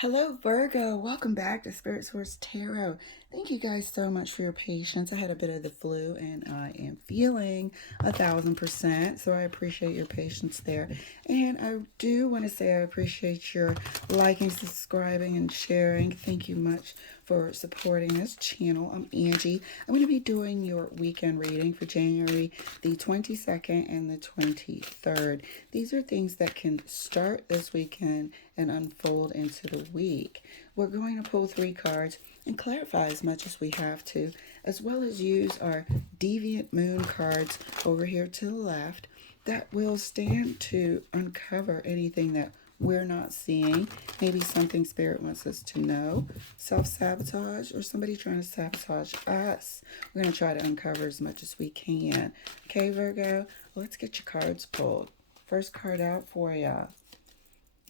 Hello, Virgo. Welcome back to Spirit Source Tarot. Thank you guys so much for your patience. I had a bit of the flu and I am feeling 1000%. So I appreciate your patience there. And I do want to say I appreciate your liking, subscribing, and sharing. Thank you much for supporting this channel. I'm Angie. I'm going to be doing your weekend reading for January the 22nd and the 23rd. These are things that can start this weekend and unfold into the week. We're going to pull 3 cards and clarify as much as we have to, as well as use our deviant moon cards over here to the left that will stand to uncover anything that we're not seeing. Maybe something Spirit wants us to know, self-sabotage, or somebody trying to sabotage us. We're going to try to uncover as much as we can. Okay, Virgo, let's get your cards pulled. First card out for ya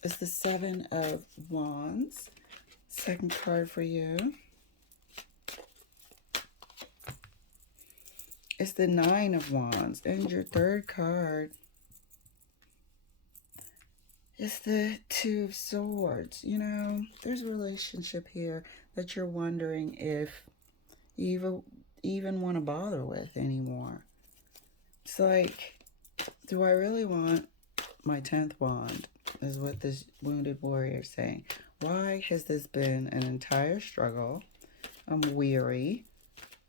is the Seven of Wands. Second card for you is the Nine of Wands. And your third card is the Two of Swords. You know, there's a relationship here that you're wondering if you even want to bother with anymore. It's like, do I really want my 10th wand, is what this wounded warrior is saying. Why has this been an entire struggle? I'm weary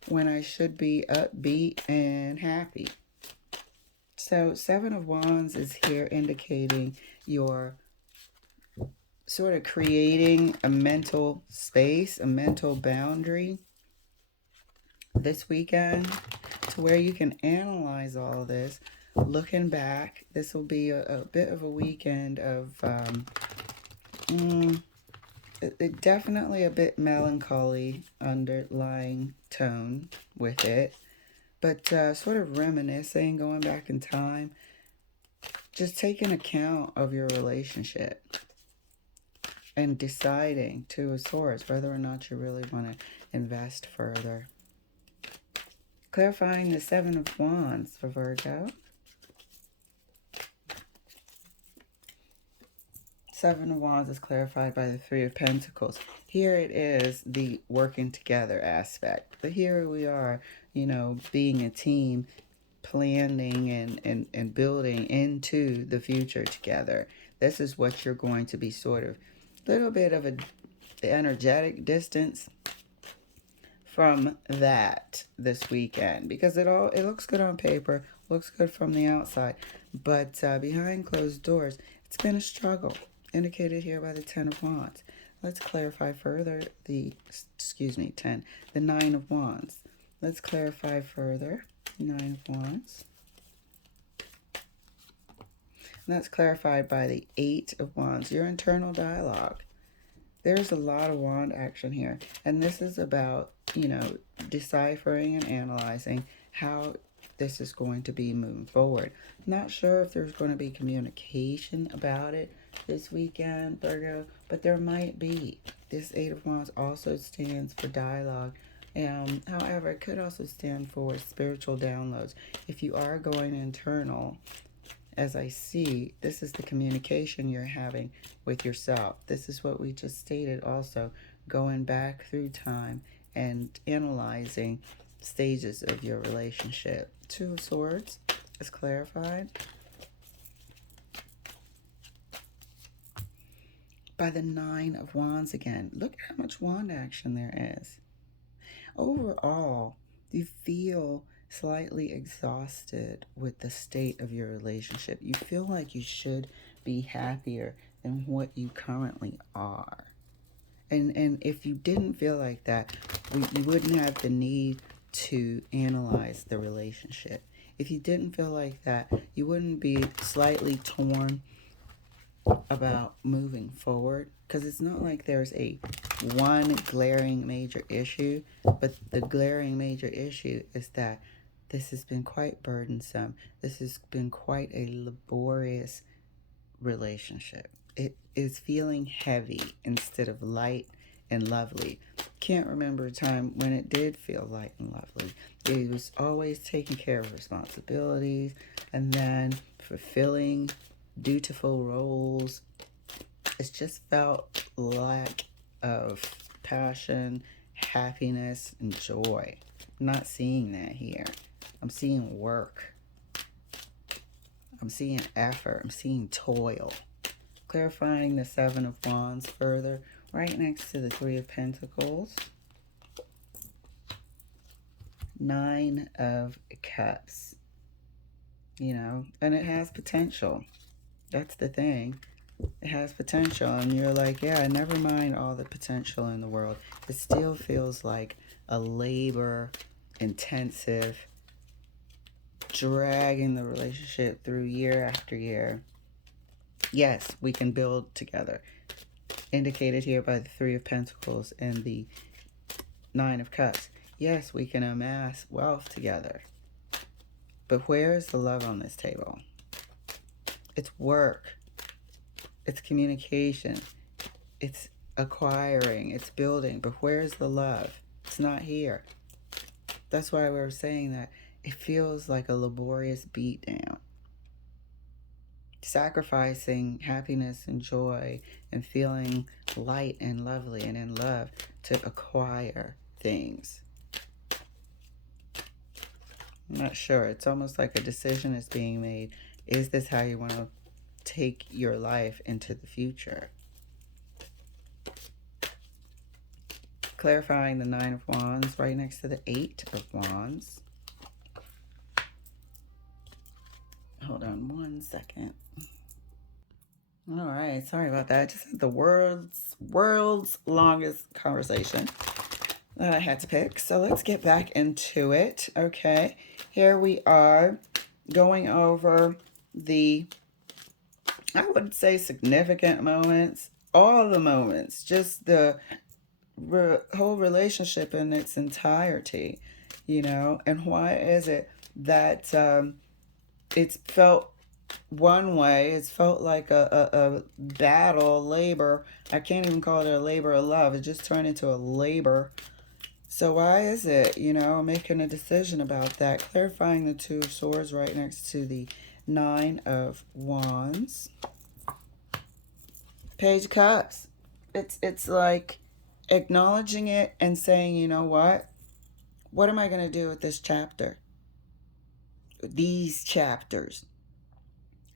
when I should be upbeat and happy. So 7 of Wands is here indicating you're sort of creating a mental space, a mental boundary this weekend to where you can analyze all of this. Looking back, this will be a bit of a weekend of definitely a bit melancholy underlying tone with it, but sort of reminiscing, going back in time, just taking account of your relationship and deciding, Two of Swords, whether or not you really want to invest further. Clarifying the Seven of Wands for Virgo. Seven of Wands is clarified by the Three of Pentacles. Here it is, the working together aspect. But here we are, you know, being a team, planning and building into the future together. This is what you're going to be sort of a little bit of a energetic distance from that this weekend, because it looks good on paper, looks good from the outside, but behind closed doors, it's been a struggle, indicated here by the 10 of Wands. Let's clarify further the Nine of Wands. Let's clarify further. 9 of Wands. And that's clarified by the 8 of Wands, your internal dialogue. There's a lot of wand action here. And this is about, you know, deciphering and analyzing how this is going to be moving forward. Not sure if there's going to be communication about it this weekend, Virgo, but there might be. This 8 of Wands also stands for dialogue. However, it could also stand for spiritual downloads. If you are going internal, as I see, this is the communication you're having with yourself. This is what we just stated also, going back through time and analyzing stages of your relationship. Two of Swords is clarified by the 9 of Wands again. Look at how much wand action there is. Overall, you feel slightly exhausted with the state of your relationship. You feel like you should be happier than what you currently are. And if you didn't feel like that, you wouldn't have the need to analyze the relationship. If you didn't feel like that, you wouldn't be slightly torn about moving forward, because it's not like there's a one glaring major issue, but the glaring major issue is that this has been quite burdensome. This has been quite a laborious relationship. It is feeling heavy instead of light and lovely. Can't remember a time when it did feel light and lovely. It was always taking care of responsibilities and then fulfilling dutiful roles. It's just felt like discussion, happiness, and joy. I'm not seeing that here. I'm seeing work. I'm seeing effort. I'm seeing toil. Clarifying the Seven of Wands further, right next to the Three of Pentacles. Nine of Cups. You know, and it has potential. That's the thing. It has potential, and you're like, yeah, never mind all the potential in the world. It still feels like a labor intensive, dragging the relationship through year after year. Yes, we can build together. Indicated here by the Three of Pentacles and the Nine of Cups. Yes, we can amass wealth together. But where is the love on this table? It's work. It's communication. It's acquiring. It's building. But where's the love? It's not here. That's why we were saying that it feels like a laborious beatdown. Sacrificing happiness and joy and feeling light and lovely and in love to acquire things. I'm not sure. It's almost like a decision is being made. Is this how you want to take your life into the future? Clarifying the Nine of Wands right next to the Eight of Wands. Hold on one second. All right, sorry about that. I just had the world's longest conversation that I had to pick. So let's get back into it. Okay, here we are going over the, I would say, significant moments, all the moments, just the whole relationship in its entirety, you know. And why is it that it's felt one way? It's felt like a battle, labor. I can't even call it a labor of love. It just turned into a labor. So why is it, you know, making a decision about that? Clarifying the Two of Swords right next to the Nine of Wands. Page of Cups. It's like acknowledging it and saying, you know what am I going to do with this chapter? These chapters.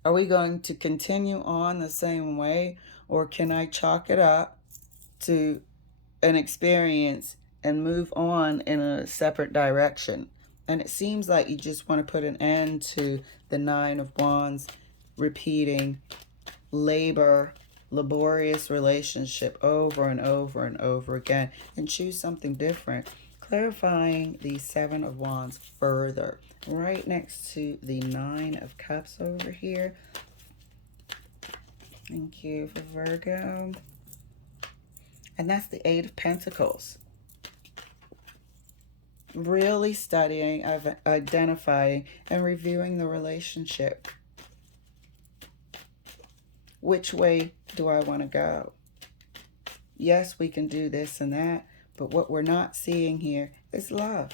Are we going to continue on the same way, or can I chalk it up to an experience and move on in a separate direction? And it seems like you just want to put an end to the Nine of Wands repeating laborious relationship over and over and over again, and choose something different. Clarifying the Seven of Wands further, right next to the Nine of Cups over here. Thank you for Virgo. And that's the Eight of Pentacles. Really studying, identifying, and reviewing the relationship. Which way do I want to go? Yes, we can do this and that, but what we're not seeing here is love.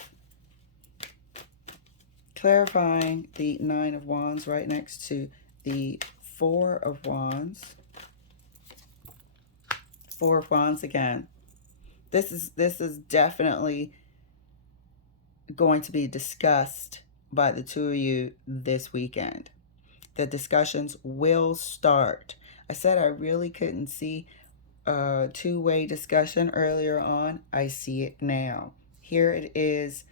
Clarifying the Nine of Wands right next to the Four of Wands. Four of Wands again. This is definitely going to be discussed by the two of you this weekend. The discussions will start. I said I really couldn't see a two-way discussion earlier on. I see it now. Here it is,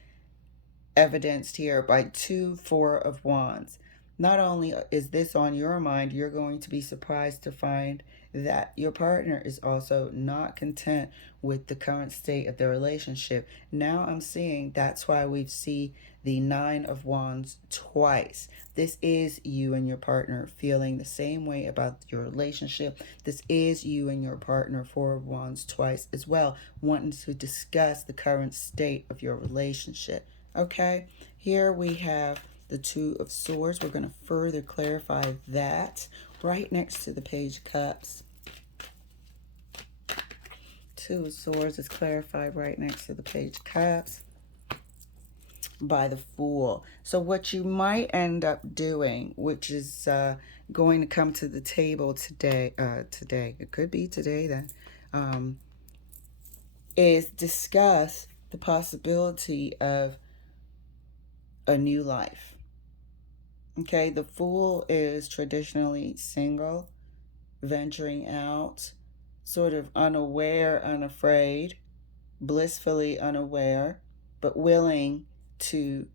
evidenced here by two Four of Wands. Not only is this on your mind, you're going to be surprised to find that your partner is also not content with the current state of their relationship. Now I'm seeing that's why we see the Nine of Wands twice. This is you and your partner feeling the same way about your relationship. This is you and your partner, Four of Wands twice as well, wanting to discuss the current state of your relationship. Okay, here we have the Two of Swords. We're going to further clarify that right next to the Page of Cups. Two of Swords is clarified right next to the Page of Cups by the Fool. So what you might end up doing, which is going to come to the table today, it could be today then, is discuss the possibility of a new life. Okay, the Fool is traditionally single, venturing out, sort of unaware, unafraid, blissfully unaware, but willing to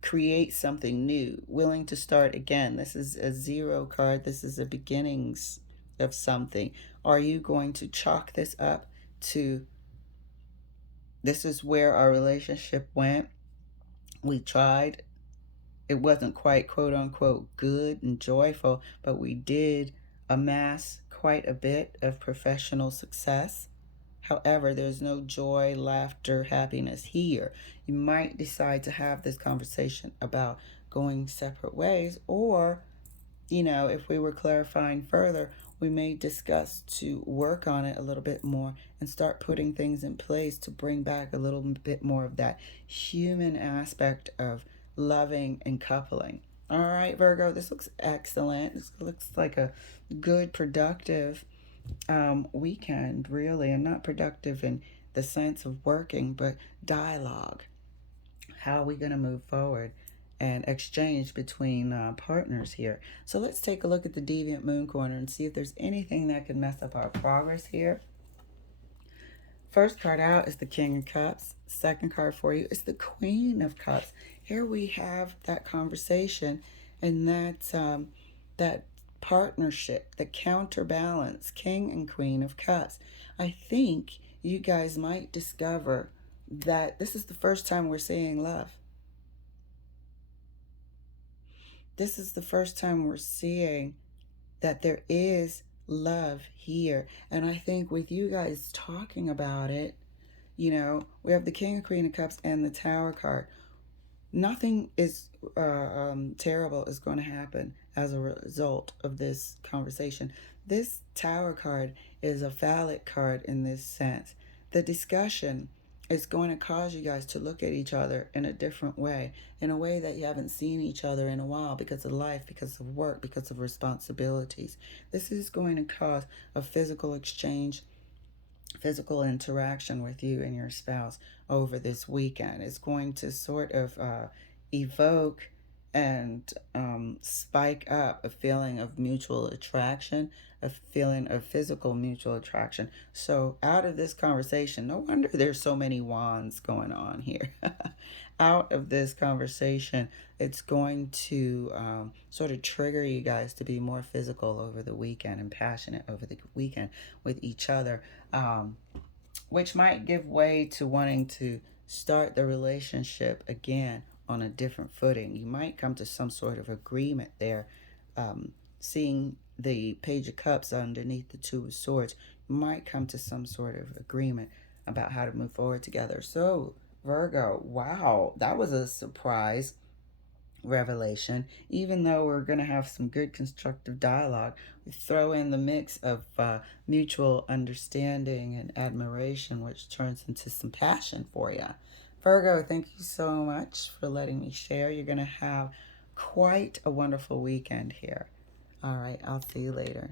create something new, willing to start again. This is a zero card. This is the beginnings of something. Are you going to chalk this up to this is where our relationship went? We tried. It wasn't quite quote unquote good and joyful, but we did amass quite a bit of professional success. However, there's no joy, laughter, happiness here. You might decide to have this conversation about going separate ways, or, if we were clarifying further, we may discuss to work on it a little bit more and start putting things in place to bring back a little bit more of that human aspect of loving and coupling. All right, Virgo, this looks excellent. This looks like a good, productive weekend, really, and not productive in the sense of working, but dialogue. How are we going to move forward and exchange between partners here? So let's take a look at the Deviant Moon Corner and see if there's anything that could mess up our progress here. First card out is the King of Cups. Second card for you is the Queen of Cups. Here we have that conversation and that partnership, the counterbalance, King and Queen of Cups. I think you guys might discover that this is the first time we're seeing love. This is the first time we're seeing that there is love here. And I think with you guys talking about it, we have the King and Queen of Cups and the Tower card. Nothing is terrible is going to happen as a result of this conversation. This Tower card is a phallic card in this sense. The discussion is going to cause you guys to look at each other in a different way, in a way that you haven't seen each other in a while because of life, because of work, because of responsibilities. This is going to cause a physical exchange, physical interaction with you and your spouse over this weekend. It's going to sort of evoke and spike up a feeling of mutual attraction, a feeling of physical mutual attraction. So, out of this conversation, no wonder there's so many wands going on here. Out of this conversation, it's going to sort of trigger you guys to be more physical over the weekend and passionate over the weekend with each other, which might give way to wanting to start the relationship again on a different footing. You might come to some sort of agreement there. Seeing the Page of Cups underneath the Two of Swords, you might come to some sort of agreement about how to move forward together. So, Virgo, wow, that was a surprise revelation. Even though we're going to have some good constructive dialogue, we throw in the mix of mutual understanding and admiration, which turns into some passion for you. Virgo, thank you so much for letting me share. You're going to have quite a wonderful weekend here. All right, I'll see you later.